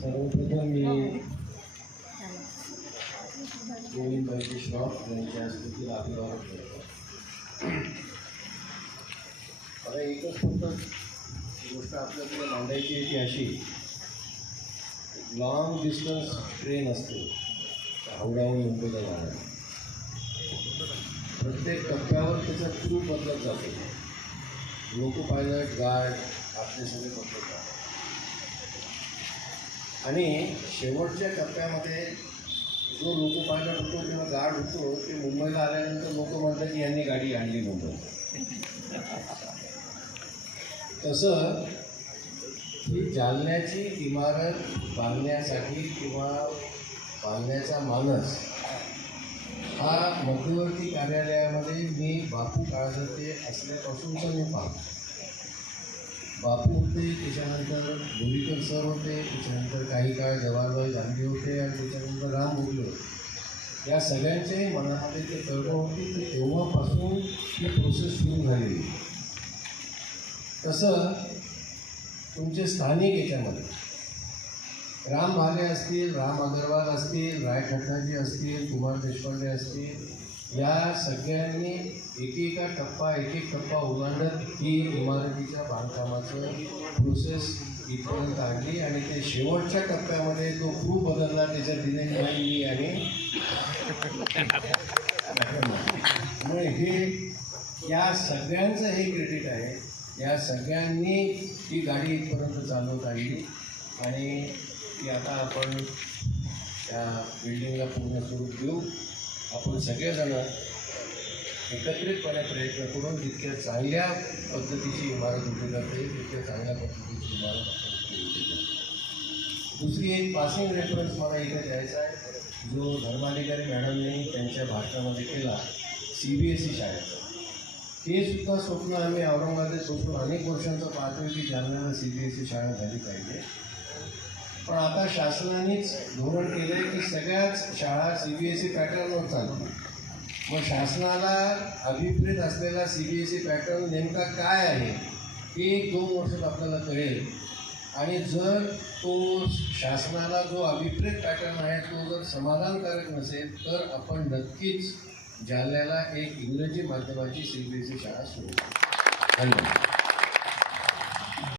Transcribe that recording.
सर्वप्रथम मी गोविंद श्रॉफ यांच्या हस्ते अभिवादन करतो आता एकच फक्त गोष्ट आपल्याकडे मांडायची आहे ती अशी लॉंग डिस्टन्स ट्रेन असते. हावडाहून मुंबईला जाणार प्रत्येक टप्प्यावर त्याचा क्रू बदलत जातो. लोको पायलट गार्ड आपले सगळे बदलत जातात. आणि शेवटच्या टप्प्यामध्ये जो लोको पायलट होतो किंवा गार्ड होतो ते मुंबईला आल्यानंतर लोक म्हणतात की यांनी गाडी आणली मुंबई. तसं ही जालन्याची इमारत बांधण्यासाठी किंवा बांधण्याचा मानस हा मध्यवर्ती कार्यालयामध्ये मी बापू काळजते असल्यापासूनचा मी पाहतो. बापू होते त्याच्यानंतर बोरीकर सर होते त्याच्यानंतर काही काळ जवाहरलाल गांधी होते आणि त्याच्यानंतर राम बोगले होते. या सगळ्यांच्याही मनामध्ये ते कल्पना होती ते तेव्हापासून ही प्रोसेस सुरू झालेली तसं तुमचे स्थानिक याच्यामध्ये राम भाले असतील राम अग्रवाल असतील राय खटनाजी असतील कुमार देशपांडे असतील या सगळ्यांनी एकेका टप्पा एक एक टप्पा ओलांडत ही इमारतीच्या बांधकामाचं प्रोसेस इथपर्यंत आणली आणि ते शेवटच्या टप्प्यामध्ये तो क्रू बदलला त्याच्या डिझाईन मी आणि हे या सगळ्यांचं हे क्रेडिट आहे. या सगळ्यांनी ही गाडी इथपर्यंत चालवत आली आणि ती आता आपण त्या बिल्डिंगला पूर्ण स्वरूप देऊ. आपण सगळेजण एकत्रितपणे प्रयत्न करून जितक्या चांगल्या पद्धतीची इमारत उभी करते तितक्या चांगल्या पद्धतीची इमारत आपण दुसरी एक पासिंग रेफरन्स मला इथे द्यायचा आहे. जो धर्माधिकारी मॅडमने त्यांच्या भाषणामध्ये केला सी बी एस ई शाळेचा ते सुद्धा स्वप्न आम्ही औरंगाबादेत सोडून अनेक वर्षांचं पाहतोय की जालन्याला सी बी एस ई शाळा झाली पाहिजे. पण आता शासनानेच धोरण केलं आहे की सगळ्याच शाळा सी बी एस ई पॅटर्नवर चालतील. मग शासनाला अभिप्रेत असलेला C B S E pattern नेमका काय आहे हे एक दोन वर्षात आपल्याला कळेल. आणि जर तो शासनाला जो अभिप्रेत पॅटर्न आहे तो जर समाधानकारक नसेल तर आपण नक्कीच जालन्याला एक इंग्रजी माध्यमाची सी बी एस ई शाळा सुरू धन्यवाद.